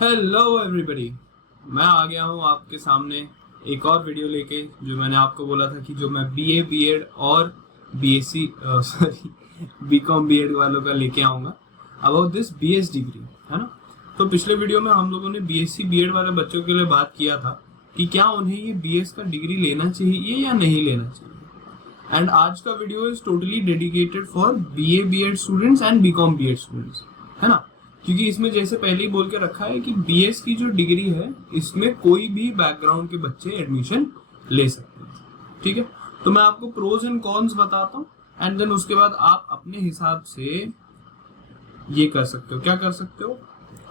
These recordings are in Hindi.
हेलो एवरीबॉडी, मैं आ गया हूँ आपके सामने एक और वीडियो लेके। जो मैंने आपको बोला था कि जो मैं बीए बीएड और बीएससी बीकॉम बीएड वालों का लेके आऊँगा अबाउट दिस बीएस डिग्री, है ना। तो पिछले वीडियो में हम लोगों ने बीएससी बीएड वाले बच्चों के लिए बात किया था कि क्या उन्हें ये बीएस का डिग्री लेना चाहिए या नहीं लेना चाहिए। एंड आज का video is totally dedicated for BA BEd students and BCom BEd students, है ना। क्योंकि इसमें जैसे पहले ही बोल के रखा है कि बीएस की जो डिग्री है इसमें कोई भी बैकग्राउंड के बच्चे एडमिशन ले सकते हैं, ठीक है। तो मैं आपको प्रोज एंड कॉन्स बताता हूँ एंड देन उसके बाद आप अपने हिसाब से ये कर सकते हो। क्या कर सकते हो?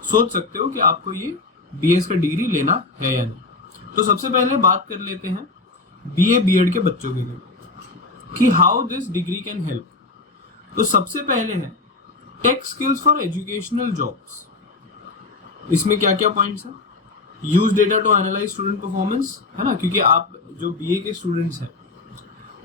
सोच सकते हो कि आपको ये बीएस का डिग्री लेना है या नहीं। तो सबसे पहले बात कर लेते हैं बीए बीएड के बच्चों के लिए कि how this degree can help. तो सबसे पहले है take skills for educational jobs. इसमें क्या क्या पॉइंट्स हैं? Use data to analyze student performance, है ना। क्योंकि आप जो बीए के स्टूडेंट्स हैं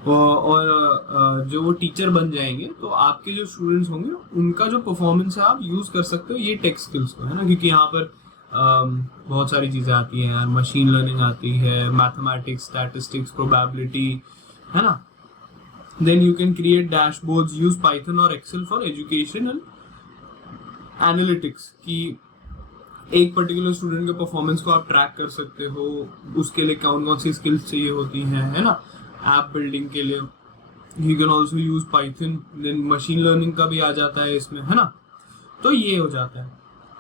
और जो वो टीचर बन जाएंगे तो आपके जो स्टूडेंट्स होंगे उनका जो परफॉर्मेंस है आप यूज कर सकते हो ये टेक स्किल्स को, है ना। क्योंकि यहाँ पर बहुत सारी चीजें आती हैं यार, मशीन लर्निंग आती है, मैथमेटिक्स, स्टैटिस्टिक्स, प्रोबेबिलिटी, है ना। Then you can create dashboards, use Python or Excel for educational analytics कि एक पर्टिकुलर स्टूडेंट के परफॉर्मेंस को आप ट्रैक कर सकते हो, उसके लिए कौन कौन सी स्किल्स चाहिए होती हैं, है ना। ऐप बिल्डिंग के लिए you can also use Python, then machine learning का भी आ जाता है इसमें, है ना। तो ये हो जाता है।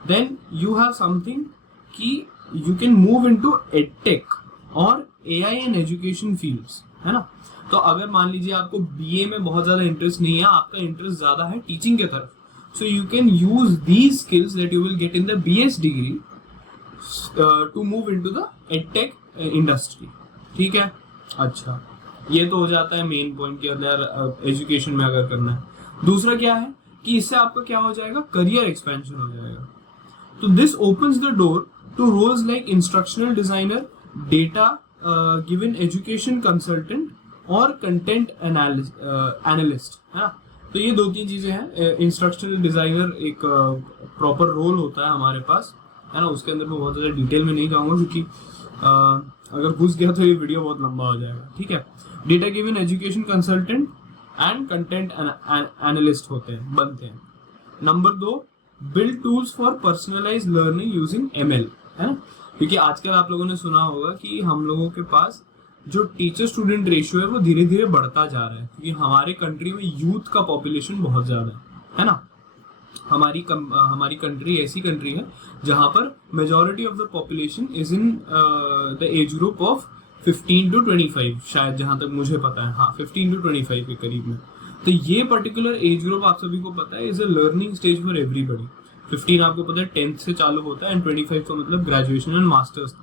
Then you have something कि you can move into edtech और AI and education fields, है ना। तो अगर मान लीजिए आपको बीए में बहुत ज्यादा इंटरेस्ट नहीं है, आपका इंटरेस्ट ज्यादा है टीचिंग के तरफ, so you can use these skills that you will get in the BS degree to move into the edtech industry, ठीक है। अच्छा, ये तो हो जाता है मेन पॉइंट के अंदर एजुकेशन में अगर करना है। दूसरा क्या है कि इससे आपका क्या हो जाएगा, करियर एक्सपेंशन हो जाएगा। तो this opens the door to roles like instructional designer, data गिवन एजुकेशन कंसल्टेंट और कंटेंट एनालिस्ट, है ना। तो ये दो तीन चीजें हैं। इंस्ट्रक्शनल डिजाइनर एक प्रॉपर रोल होता है हमारे पास, है ना। उसके अंदर मैं बहुत ज्यादा डिटेल में नहीं जाऊंगा क्योंकि अगर घुस गया तो ये वीडियो बहुत लंबा हो जाएगा, ठीक है। डेटा गिवन education consultant and content analyst बनते हैं। Number 2, build tools for personalize learning using ML, है ना। क्योंकि आजकल आप लोगों ने सुना होगा कि हम लोगों के पास जो टीचर स्टूडेंट रेशियो है वो धीरे धीरे बढ़ता जा रहा है, क्योंकि हमारे कंट्री में यूथ का पॉपुलेशन बहुत ज्यादा है ना। हमारी कंट्री ऐसी कंट्री है जहां पर majority of the population is in the age group of 15 to 25, शायद जहां तक मुझे पता है, हाँ 15 to 25 के करीब में। तो ये पर्टिकुलर एज ग्रुप आप सभी को पता है is a learning stage for everybody. 15 आपको पता है 10th से चालू होता है एंड 25 का मतलब ग्रेजुएशन एंड मास्टर्स।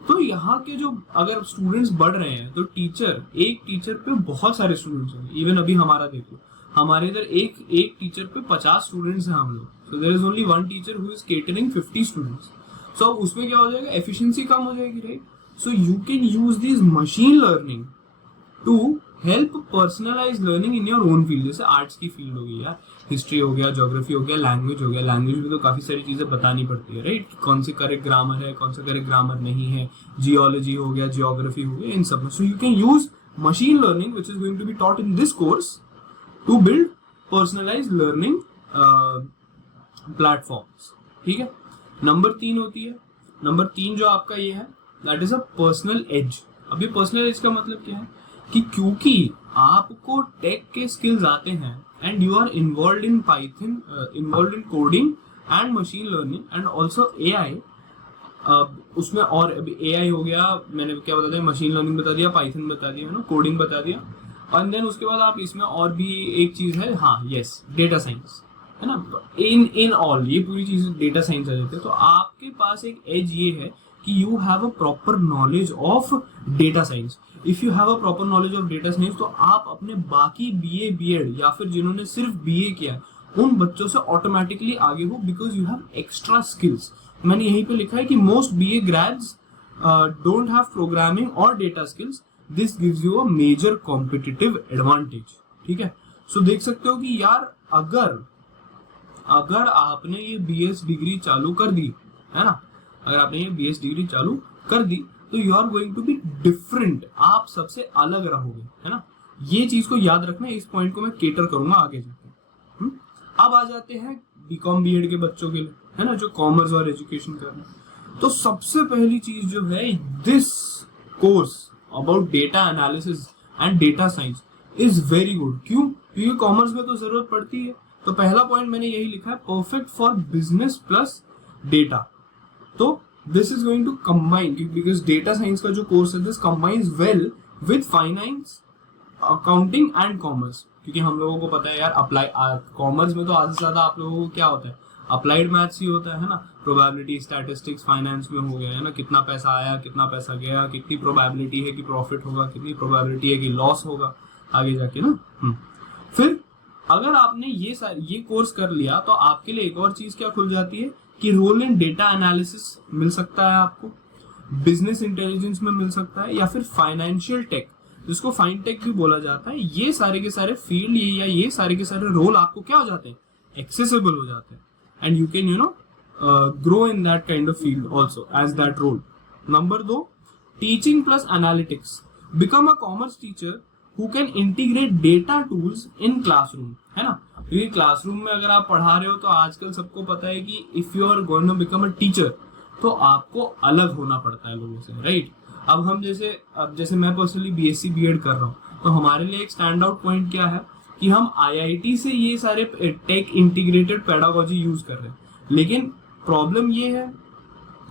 तो यहाँ के जो अगर स्टूडेंट्स बढ़ रहे हैं तो एक टीचर पे बहुत सारे स्टूडेंट्स हैं। इवन अभी हमारा देखो, हमारे इधर एक टीचर पे 50 स्टूडेंट्स हैं हम लोग। So there is only one teacher who is catering 50 students. So अब उसमें क्या हो जाएगा, एफिशिएंसी कम हो जाएगी, right. So you can use this machine learning to help personalise learning in your own field. जैसे आर्ट्स की फील्ड हो गई यार, हिस्ट्री हो गया, ज्योग्राफी हो गया, लैंग्वेज हो गया। लैंग्वेज में तो काफी सारी चीजें बतानी पड़ती है, राइट। कौन से करेक्ट ग्रामर है, कौन सा करेक्ट ग्रामर नहीं है। जियोलॉजी हो गया, जियोग्राफी हो गया, इन सब में। So you can use machine learning which is going to be taught in this course to build personalize learning platforms, ठीक है। नंबर 3 होती है, नंबर 3 जो आपका ये है that is a personal edge. अब ये पर्सनल एज का मतलब क्या है कि क्योंकि आपको टेक के स्किल्स आते हैं and you are involve in Python, involve in coding and machine learning and also AI. उसमें और अभी एआई हो गया, मैंने क्या बता दिया, मशीन लर्निंग बता दिया, पाइथन बता दिया, है ना, कोडिंग बता दिया। और देन उसके बाद आप इसमें और भी एक चीज है, हाँ यस, डेटा साइंस, है ना। इन ऑल ये पूरी चीज डेटा साइंस आ जाते हैं। तो आपके पास एक एज ये है कि you have a proper knowledge of data science. If you have a proper knowledge of data science तो आप अपने बाकी बीए बीएड या फिर जिन्होंने सिर्फ बीए किया उन बच्चों से ऑटोमेटिकली आगे हो, because you have extra skills. मैंने यहीं पे लिखा है कि most BA grades don't have programming और data skills, this gives you a major competitive advantage, ठीक है। सो देख सकते हो कि यार अगर आपने ये बीएस डिग्री चालू कर दी, है ना। अगर आपने ये BS डिग्री चालू कर दी तो you are going to be different, आप सबसे अलग रहोगे, है ना। ये चीज को याद रखना, इस पॉइंट को मैं केटर करूंगा आगे जाके। अब आ जाते हैं BCom BEd के बच्चों के लिए, है ना, जो कॉमर्स और एजुकेशन कर रहे हैं। तो सबसे पहली चीज जो है, this course about data analysis and data science is very good. क्यों? क्योंकि कॉमर्स में तो जरूरत पड़ती है। तो पहला पॉइंट मैंने यही लिखा है, perfect for business plus data. तो this is going to combine, because data science का जो कोर्स है this combines well with finance, accounting and commerce. क्योंकि हम लोगों को पता है यार, अप्लाई कॉमर्स में तो आधे से ज्यादा आप लोगों को क्या होता है, अप्लाइड मैथ्स ही होता है ना। प्रोबेबिलिटी, स्टैटिस्टिक्स, फाइनेंस में हो गया है ना, कितना पैसा आया, कितना पैसा गया, कितनी प्रोबेबिलिटी है कि प्रॉफिट होगा, कितनी प्रोबेबिलिटी है कि लॉस होगा आगे जाके ना। फिर अगर आपने ये कोर्स कर लिया तो आपके लिए एक और चीज क्या खुल जाती है कि रोल इन डेटा एनालिसिस मिल सकता है आपको, बिजनेस इंटेलिजेंस में मिल सकता है, या फिर फाइनेंशियल टेक जिसको फाइनटेक भी बोला जाता है। ये सारे के सारे फील्ड या ये सारे के सारे रोल आपको क्या हो जाते हैं, एक्सेसिबल हो जाते हैं, and you can grow in that kind of field also as that role. Number 2, teaching plus analytics. Become a commerce teacher who can integrate data tools in classroom, है ना। क्योंकि क्लासरूम में अगर आप पढ़ा रहे हो तो आजकल सबको पता है कि if you are going to become a teacher तो आपको अलग होना पड़ता है लोगों से, राइट। अब जैसे मैं पर्सनली BSc BEd कर रहा हूँ, तो हमारे लिए एक स्टैंड आउट पॉइंट क्या है कि हम IIT से ये सारे टेक इंटीग्रेटेड पेडागोजी यूज कर रहे हैं। लेकिन प्रॉब्लम ये है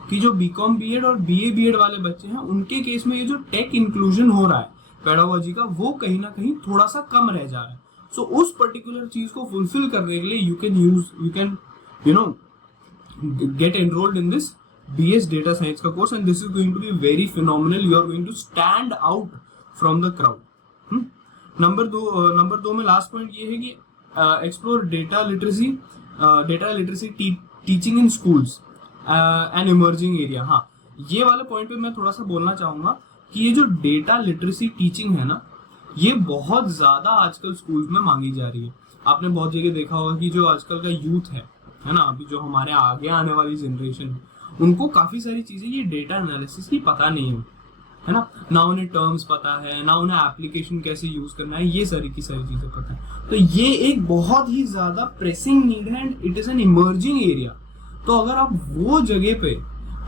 कि जो BCom BEd और BA BEd वाले बच्चे हैं, उनके केस में ये जो टेक इंक्लूजन हो रहा है पेडागोजी का, वो कहीं ना कहीं थोड़ा सा कम रह जा रहा है। सो उस पर्टिकुलर चीज को फुलफिल करने के लिए you can get enrolled in this BS data science का course, and this is going to be very phenomenal. You are going to stand out from the crowd. Number दो में लास्ट पॉइंट ये है कि explore data literacy teaching in schools and emerging area. हाँ, ये वाले पॉइंट पे मैं थोड़ा सा बोलना चाहूंगा कि ये जो डेटा लिटरेसी टीचिंग है ना, ये बहुत ज्यादा आजकल स्कूल्स में मांगी जा रही है। आपने बहुत जगह देखा होगा कि जो आजकल का यूथ है ना, अभी जो हमारे आगे आने वाली जनरेशन है, उनको काफी सारी चीजें ये डेटा एनालिसिस की पता नहीं है ना उन्हें टर्म्स पता है, ना उन्हें एप्लीकेशन कैसे यूज करना है, ये सारी की सारी चीजें पता है। तो ये एक बहुत ही ज्यादा प्रेसिंग नीड है and it is an emerging area. तो अगर आप वो जगह पे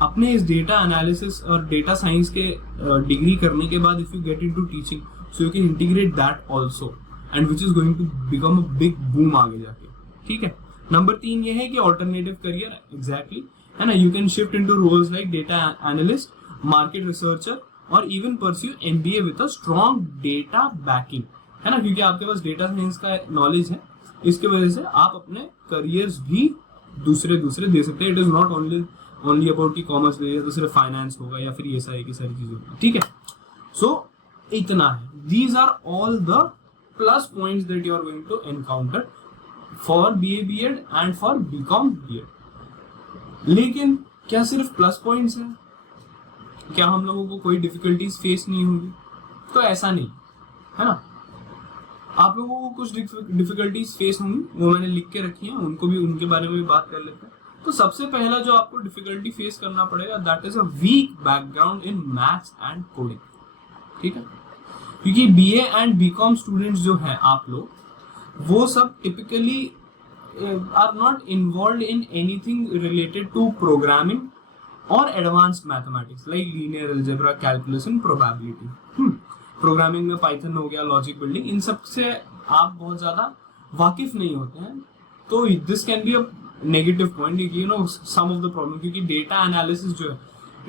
अपने इस डेटा एनालिसिस और डेटा साइंस के डिग्री करने के बाद if you get into teaching, so you can integrate that also, and which is going to become a big boom आगे जाके। ठीक है। नंबर 3 ये है कि ऑल्टरनेटिव करियर, एग्जैक्टली, है ना। You can shift into roles like data analyst, market researcher, और even pursue MBA with a strong data backing, है ना। क्योंकि आपके पास डेटा साइंस का नॉलेज है, इसके वजह से आप अपने करियर्स भी दूसरे दे सकते हैं। It is not only about की कॉमर्स ले तो सिर्फ फाइनेंस होगा या फिर ये सारी की सारी चीजें होगी। ठीक है। सो इतना है, these are all the plus points that you are going to encounter for BA BEd and for BCom BEd। लेकिन क्या सिर्फ प्लस पॉइंट्स हैं? क्या हम लोगों को कोई डिफिकल्टीज फेस नहीं होगी? तो ऐसा नहीं है ना। आप लोगों को कुछ डिफिकल्टीज फेस होंगी, वो मैंने लिख के रखी हैं, उनके बारे में भी बात कर लेते हैं। तो सबसे पहला जो आपको डिफिकल्टी फेस करना पड़ेगा, that is a weak background in maths and coding. ठीक है। क्योंकि BA एंड BCom स्टूडेंट्स जो हैं आप लोग, वो सब typically are not involve in anything related to programming और advanced mathematics like linear algebra, calculus and probability. Programming में पाइथन हो गया, लॉजिक बिल्डिंग, इन सब से आप बहुत ज्यादा वाकिफ नहीं होते हैं। तो this can be a negative point, you know, some of the problem, क्योंकि डेटा एनालिसिस जो है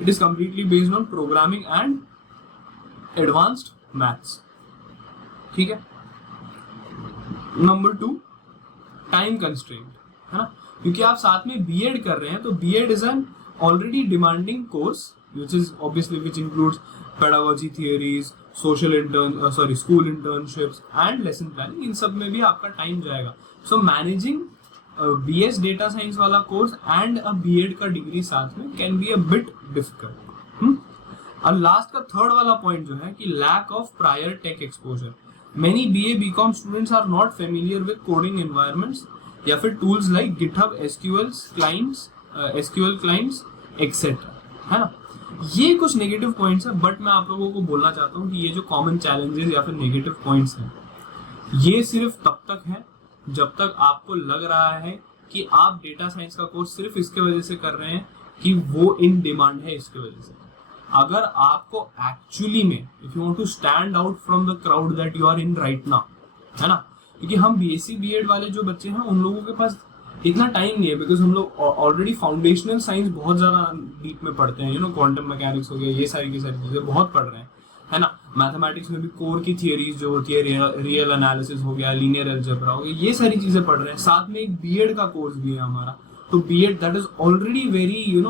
it is completely based on programming and advanced maths. ठीक है। नंबर 2, टाइम कंस्ट्रेंट, है ना। क्योंकि आप साथ में BEd कर रहे हैं, तो BEd is an already demanding course which includes pedagogy theories, school internships and lesson planning। इन सब में भी आपका टाइम जाएगा। So managing BS data science वाला कोर्स एंड अ BEd का डिग्री साथ में can be a bit difficult. और लास्ट का थर्ड वाला पॉइंट जो है कि lack of prior tech exposure. Many BA BCom students are not familiar with coding environments या फिर tools like GitHub SQL clients etcetera, है ना। ये कुछ नेगेटिव पॉइंट्स है, बट मैं आप लोगों को बोलना चाहता हूँ कि ये जो कॉमन चैलेंजेस या फिर नेगेटिव पॉइंट्स हैं, ये सिर्फ तब तक है जब तक आपको लग रहा है कि आप डेटा साइंस का कोर्स सिर्फ इसके वजह से कर रहे हैं कि वो इन डिमांड है इसके वजह से। अगर आपको एक्चुअली में if you want to stand out from the crowd that you are in right now, है ना, क्योंकि हम बीएससी बीएड वाले जो बच्चे हैं उन लोगों के पास इतना टाइम नहीं है, बिकॉज हम लोग ऑलरेडी फाउंडेशनल साइंस बहुत ज्यादा डीप में पढ़ते हैं, क्वांटम मैकेनिक्स हो गया, ये सारी की सारी चीजें बहुत पढ़ रहे हैं, है ना। मैथमेटिक्स में भी कोर की थियरीज जो होती है, रियल एनालिसिस हो गया, लीनियर अलजेब्रा हो गया, ये सारी चीजें पढ़ रहे हैं। साथ में एक बीएड का कोर्स भी है हमारा, तो BEd that is already very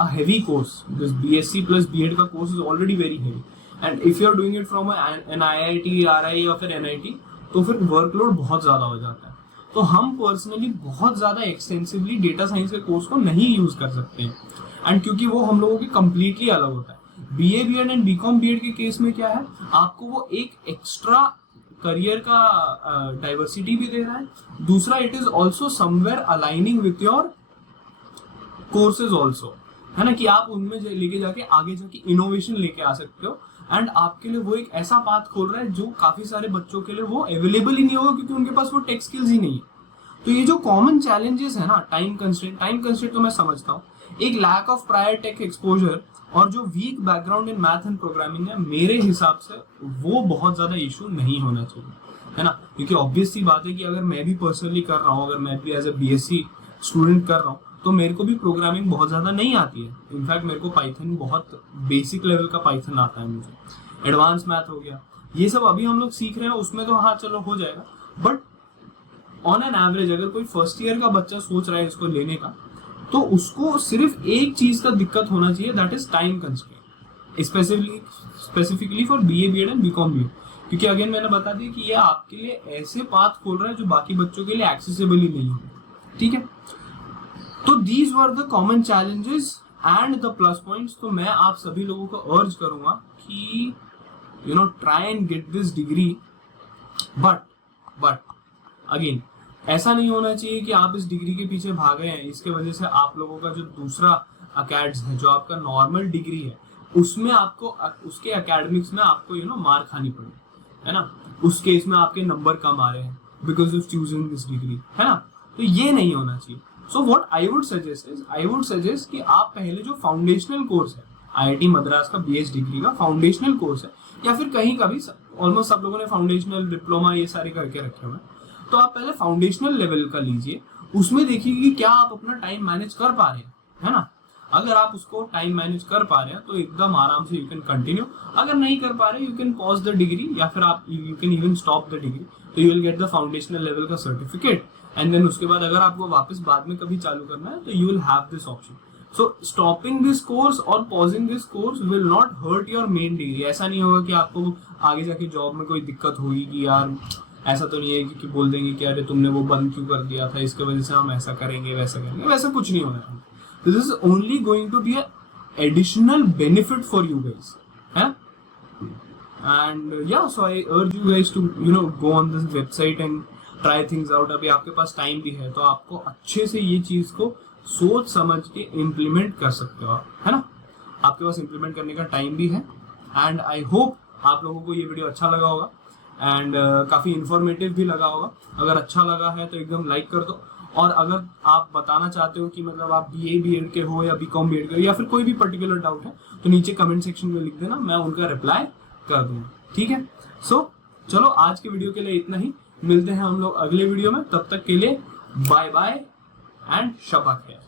a heavy course, this BSc plus BEd का course is already very heavy, and if you are doing it from an IIT, RI या फिर एनआईटी, तो फिर वर्कलोड बहुत ज्यादा हो जाता है। तो हम पर्सनली बहुत ज्यादा एक्सटेंसिवली डेटा साइंस के कोर्स को नहीं यूज कर सकते हैं, एंड क्योंकि वो हम लोगों की कंप्लीटली अलग होता है। BA BEd and BCom BEd के केस में क्या है, आपको वो एक एक्स्ट्रा करियर का डाइवर्सिटी भी दे रहा है, दूसरा it is also somewhere aligning with your courses also, है ना, कि आप उनमें लेके जाके आगे जाके इनोवेशन लेके आ सकते हो, एंड आपके लिए वो एक ऐसा पाथ खोल रहा है जो काफी सारे बच्चों के लिए वो अवेलेबल ही नहीं होगा, क्योंकि उनके पास वो टेक स्किल्स ही नहीं है। तो ये जो कॉमन चैलेंजेस है ना, टाइम कंस्ट्रेंट तो मैं समझता हूँ, एक lack of prior tech exposure और जो weak background in math and programming है, मेरे हिसाब से वो बहुत ज्यादा इशू नहीं होना चाहिए, है ना। क्योंकि ऑब्वियस सी बात है कि अगर मैं भी पर्सनली कर रहा हूँ, अगर मैं भी एज ए बीएससी स्टूडेंट कर रहा हूँ, तो मेरे को भी प्रोग्रामिंग बहुत ज्यादा नहीं आती है। इनफैक्ट मेरे को पाइथन बहुत बेसिक लेवल का पाइथन आता है, मुझे एडवांस मैथ हो गया, ये सब अभी हम लोग सीख रहे हैं, उसमें तो हाँ चलो हो जाएगा, बट ऑन एन एवरेज अगर कोई फर्स्ट ईयर का बच्चा सोच रहा है इसको लेने का, तो उसको सिर्फ एक चीज का दिक्कत होना चाहिए, that is time constraint, specifically for BA BEd and BCom BEd, क्योंकि अगेन मैंने बता दिया कि ये आपके लिए ऐसे पाथ खोल रहा है जो बाकी बच्चों के लिए एक्सेसिबल ही नहीं है, ठीक है। तो these were the common challenges and the plus points. तो मैं आप सभी लोगों को अर्ज करूंगा कि try and get this degree, but again ऐसा नहीं होना चाहिए कि आप इस डिग्री के पीछे भागे हैं, इसके वजह से आप लोगों का जो दूसरा अकेड्स है, जो आपका नॉर्मल डिग्री है, उसमें आपको उसके एकेडमिक्स में आपको मार खानी पड़े, है ना। उस केस में आपके नंबर कम आ रहे हैं because of choosing this degree, है ना। तो ये नहीं होना चाहिए। So what I would suggest कि आप पहले जो फाउंडेशनल कोर्स है, आईआईटी मद्रास का बीएस डिग्री का फाउंडेशनल कोर्स है, या फिर कहीं का भी, ऑलमोस्ट सब लोगों ने फाउंडेशनल डिप्लोमा ये सारे करके रखे हुए हैं, तो आप पहले फाउंडेशनल लेवल का लीजिए, उसमें देखिए कि क्या आप अपना टाइम मैनेज कर पा रहे हैं, है ना। अगर आप उसको टाइम मैनेज कर पा रहे हैं तो एकदम आराम से यू कैन कंटिन्यू, अगर नहीं कर पा रहे you can pause the degree, या फिर आप you can even stop the degree, तो you will get the foundational level का सर्टिफिकेट, एंड देन उसके बाद अगर आपको वापस बाद में कभी चालू करना है तो you will have this option. So stopping this course और pausing this course will not hurt your main degree. ऐसा नहीं होगा कि आपको आगे जाके जॉब में कोई दिक्कत होगी कि यार ऐसा तो नहीं है कि बोल देंगे कि अरे तुमने वो बंद क्यों कर दिया था, इसके वजह से हम ऐसा करेंगे वैसा करेंगे, वैसा कुछ नहीं होना चाहिए। This is only going to be a additional benefit for you guys, है। एंड या so I urge you guys to go on this website and try things out. अभी आपके पास टाइम भी है तो आपको अच्छे से ये चीज को सोच समझ के इम्प्लीमेंट कर सकते हो, है ना। आपके पास इम्प्लीमेंट करने का टाइम भी है, एंड आई होप आप लोगों को ये वीडियो अच्छा लगा होगा, एंड काफ़ी इन्फॉर्मेटिव भी लगा होगा। अगर अच्छा लगा है तो एकदम लाइक कर दो, और अगर आप बताना चाहते हो कि मतलब आप बीए बीएड के हो या बीकॉम बीएड के हो, या फिर कोई भी पर्टिकुलर डाउट है, तो नीचे कमेंट सेक्शन में लिख देना, मैं उनका रिप्लाई कर दूंगा, ठीक है। सो चलो आज के वीडियो के लिए इतना ही, मिलते हैं हम लोग अगले वीडियो में, तब तक के लिए बाय बाय एंड शबा खैर।